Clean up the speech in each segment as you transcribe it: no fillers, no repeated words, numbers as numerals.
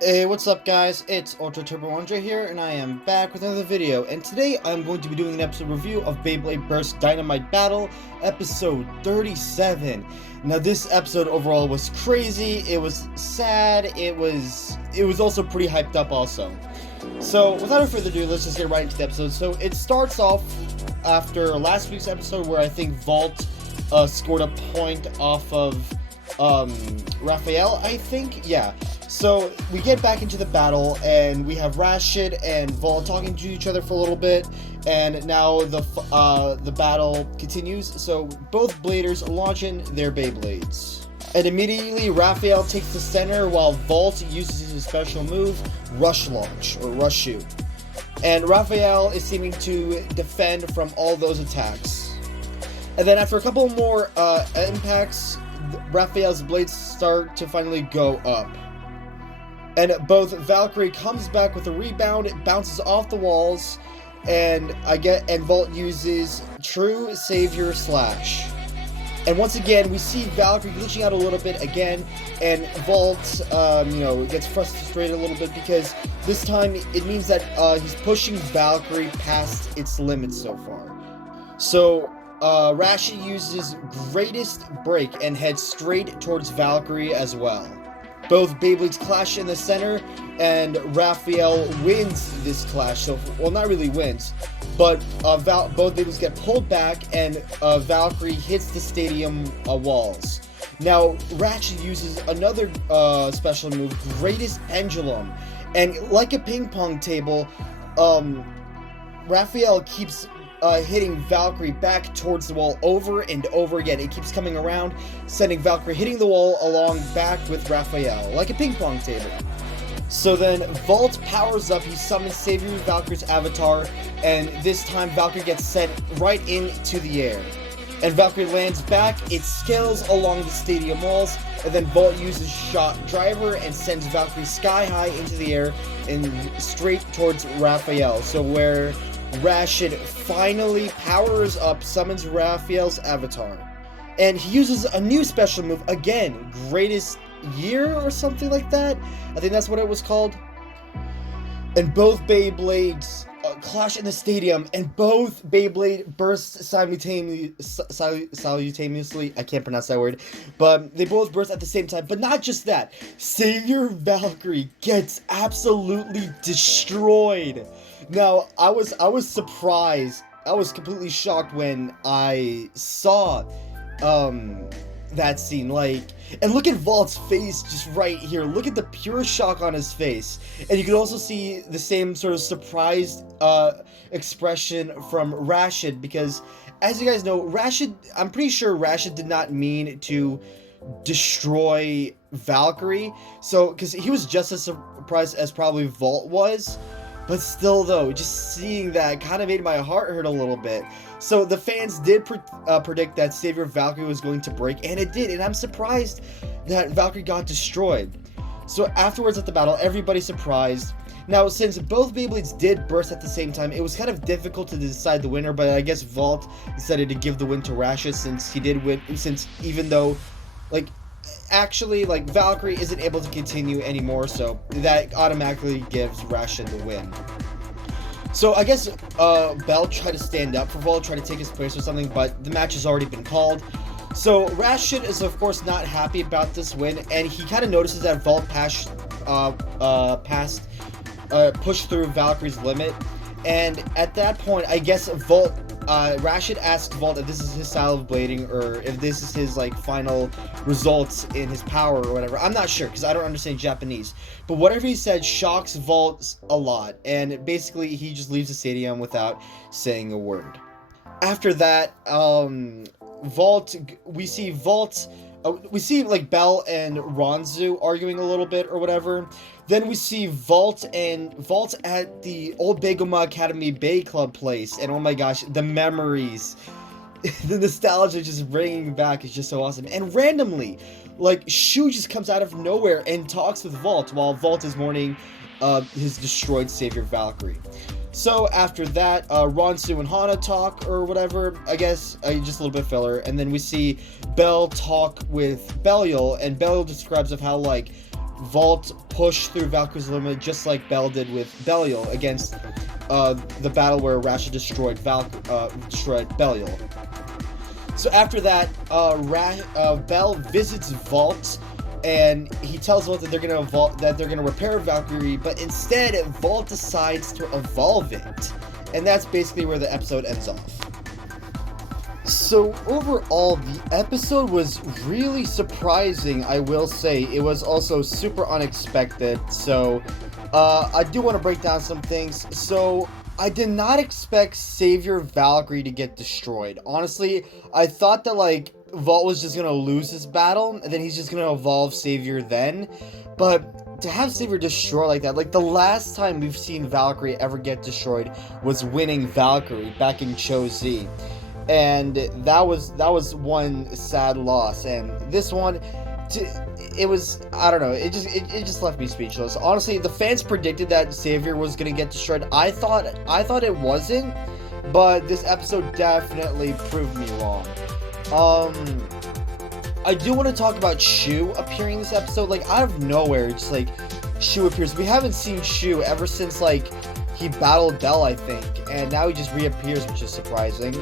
Hey, what's up guys? It's Ultra Turbo Andre here, and I am back with another video, and today I'm going to be doing an episode review of Beyblade Burst Dynamite Battle, episode 37. Now this episode overall was crazy, it was sad, it was also pretty hyped up also. So without further ado, let's just get right into the episode. So it starts off after last week's episode where I think Vault scored a point off of Raphael, I think? Yeah. So we get back into the battle, and we have Rashid and Vol talking to each other for a little bit, and now the battle continues. So both bladers launch in their Beyblades. And immediately Raphael takes the center while Vault uses his special move, Rush Launch, or Rush Shoot. And Raphael is seeming to defend from all those attacks. And then after a couple more impacts, Raphael's blades start to finally go up. And both Valkyrie comes back with a rebound, it bounces off the walls, and Vault uses True Savior Slash. And once again, we see Valkyrie glitching out a little bit again, and Vault, gets frustrated a little bit because this time it means that he's pushing Valkyrie past its limits so far. So Rashid uses Greatest Break and heads straight towards Valkyrie as well. Both Beyblades clash in the center, and Raphael wins this clash. So, well, not really wins, but both Beyblades get pulled back, and Valkyrie hits the stadium walls. Now, Ratchet uses another special move, Greatest Pendulum, and like a ping pong table, Raphael keeps hitting Valkyrie back towards the wall over and over again. It keeps coming around, sending Valkyrie hitting the wall along back with Raphael, like a ping pong table. So then Vault powers up, he summons Savior Valkyrie's avatar, and this time Valkyrie gets sent right into the air. And Valkyrie lands back, it scales along the stadium walls, and then Vault uses Shot Driver and sends Valkyrie sky high into the air and straight towards Raphael. So where Rashid finally powers up, summons Raphael's avatar. And he uses a new special move, again, Greatest Year or something like that? I think that's what it was called. And both Beyblades clash in the stadium, and both Beyblade burst simultaneously, I can't pronounce that word, but they both burst at the same time. But not just that, Savior Valkyrie gets absolutely destroyed. Now, I was surprised. I was completely shocked when I saw that scene. And look at Vault's face just right here. Look at the pure shock on his face. And you can also see the same sort of surprised expression from Rashid, because as you guys know, I'm pretty sure Rashid did not mean to destroy Valkyrie. So, because he was just as surprised as probably Vault was. But still, though, just seeing that kind of made my heart hurt a little bit. So the fans did predict that Savior Valkyrie was going to break, and it did. And I'm surprised that Valkyrie got destroyed. So afterwards at the battle, everybody's surprised. Now, since both Beyblades did burst at the same time, it was kind of difficult to decide the winner. But I guess Vault decided to give the win to Rashid since he did win. Since even though, actually, Valkyrie isn't able to continue anymore, so that automatically gives Rashid the win. So I guess Bell tried to stand up for Vault, tried to take his place or something, but the match has already been called. So Rashid is of course not happy about this win, and he kind of notices that Vault pushed through Valkyrie's limit, and at that point, I guess Rashid asks Vault if this is his style of blading, or if this is his final results in his power or whatever. I'm not sure because I don't understand Japanese. But whatever he said shocks Vault a lot, and basically he just leaves the stadium without saying a word. After that, we see Bell and Ronzu arguing a little bit or whatever. Then we see Vault at the old Begoma Academy Bay Club place, and oh my gosh, the memories, the nostalgia just bringing back is just so awesome. And randomly, Shu just comes out of nowhere and talks with Vault while Vault is mourning his destroyed Savior Valkyrie. So after that, Ronsu and Hana talk or whatever, I guess, just a little bit filler, and then we see Bell talk with Belial, and Belial describes of how, Vault push through Valkyrie's limit just like Bell did with Belial against the battle where Rasha destroyed Belial. So after that, Bell visits Vault, and he tells Vault that they're gonna repair Valkyrie, but instead Vault decides to evolve it, and that's basically where the episode ends off. So overall, the episode was really surprising, I will say. It was also super unexpected, so I do want to break down some things. So I did not expect Savior Valkyrie to get destroyed. Honestly, I thought that, like, Vault was just gonna lose this battle, and then he's just gonna evolve Savior then. But to have Savior destroy like that, like, the last time we've seen Valkyrie ever get destroyed was winning Valkyrie back in Cho-Z. And that was one sad loss. And this one, it was, I don't know, it just left me speechless. Honestly, the fans predicted that Savior was gonna get destroyed. I thought it wasn't, but this episode definitely proved me wrong. I do want to talk about Shu appearing in this episode. Like, out of nowhere, just like Shu appears. We haven't seen Shu ever since, like, he battled Bell, I think, and now he just reappears, which is surprising.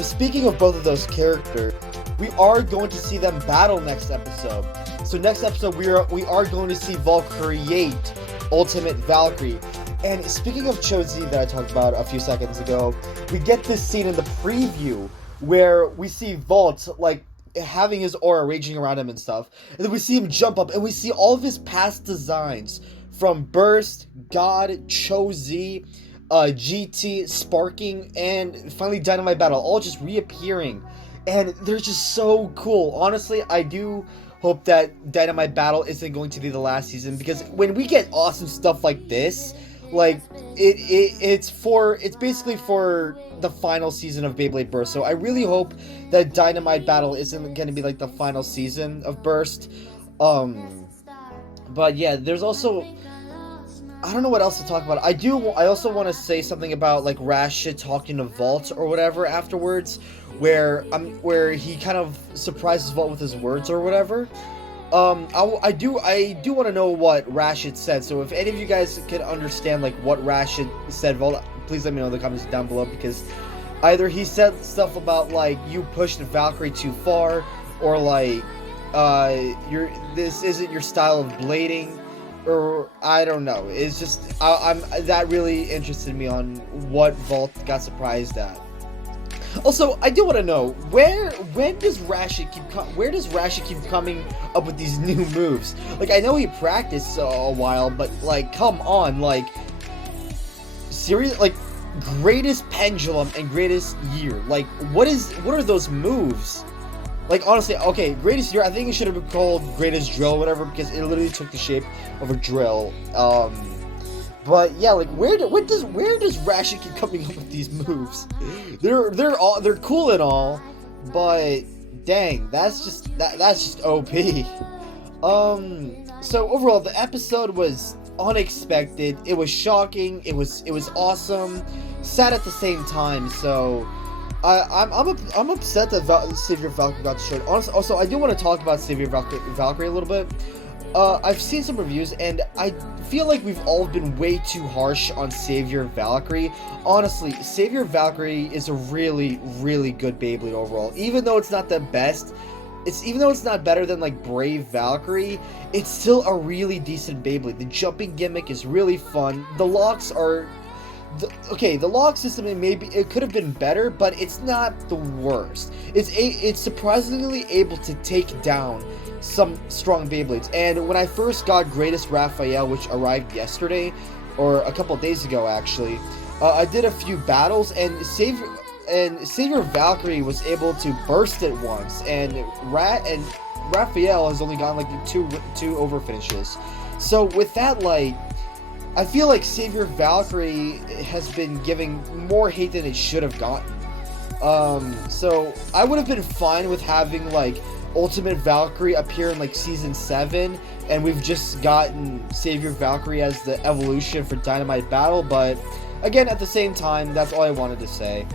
Speaking of both of those characters, we are going to see them battle next episode. So next episode, we are going to see VALKYRIES Ultimate Valkyrie. And speaking of Cho-Z that I talked about a few seconds ago, we get this scene in the preview where we see Vault, like, having his aura raging around him and stuff, and then we see him jump up, and we see all of his past designs from Burst, God, Cho-Z, GT, Sparking, and finally Dynamite Battle, all just reappearing, and they're just so cool. Honestly, I do hope that Dynamite Battle isn't going to be the last season, because when we get awesome stuff like this, like, it's basically for the final season of Beyblade Burst. So I really hope that Dynamite Battle isn't going to be like the final season of Burst. But yeah, there's also, I don't know what else to talk about. I also want to say something about, like, Rasha talking to Vault or whatever afterwards, where he kind of surprises Vault with his words or whatever. I do want to know what Rashid said. So if any of you guys can understand, like, what Rashid said, Vault, please let me know in the comments down below, because either he said stuff about, like, you pushed Valkyrie too far, or like, this isn't your style of blading, or I don't know. It's just that really interested me on what Vault got surprised at. Also, I do want to know, where does Rashid keep coming up with these new moves? Like, I know he practiced a while, but, like, come on, like, serious, like, greatest pendulum and greatest year. Like, what are those moves? Like, honestly, okay, greatest year, I think it should have been called greatest drill or whatever, because it literally took the shape of a drill. But yeah, like, where does Rashid keep coming up with these moves? They're cool and all, but dang, that's just OP. So overall, the episode was unexpected. It was shocking. It was awesome, sad at the same time. So I'm upset that Savior Valkyrie got destroyed. Honestly, also, I do want to talk about Savior Valkyrie a little bit. I've seen some reviews, and I feel like we've all been way too harsh on Savior Valkyrie. Honestly, Savior Valkyrie is a really, really good Beyblade overall. Even though it's not the best, even though it's not better than, like, Brave Valkyrie, it's still a really decent Beyblade. The jumping gimmick is really fun. The locks are... the lock system, it could have been better, but it's not the worst. It's surprisingly able to take down some strong Beyblades. And when I first got Greatest Raphael, which arrived yesterday, or a couple days ago actually, I did a few battles, and Savior Valkyrie was able to burst it once, and Raphael has only gotten like two over finishes. So with that, like, I feel like Savior Valkyrie has been giving more hate than it should have gotten. So I would have been fine with having, like, Ultimate Valkyrie appear in, like, Season 7, and we've just gotten Savior Valkyrie as the evolution for Dynamite Battle, but again, at the same time, that's all I wanted to say.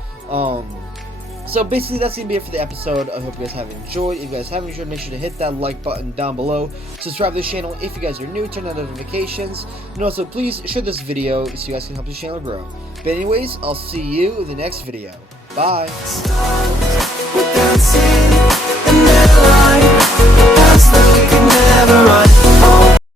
So basically that's going to be it for the episode. I hope you guys have enjoyed. If you guys have enjoyed, make sure to hit that like button down below. Subscribe to the channel if you guys are new, turn on notifications. And also please share this video so you guys can help the channel grow. But anyways, I'll see you in the next video. Bye!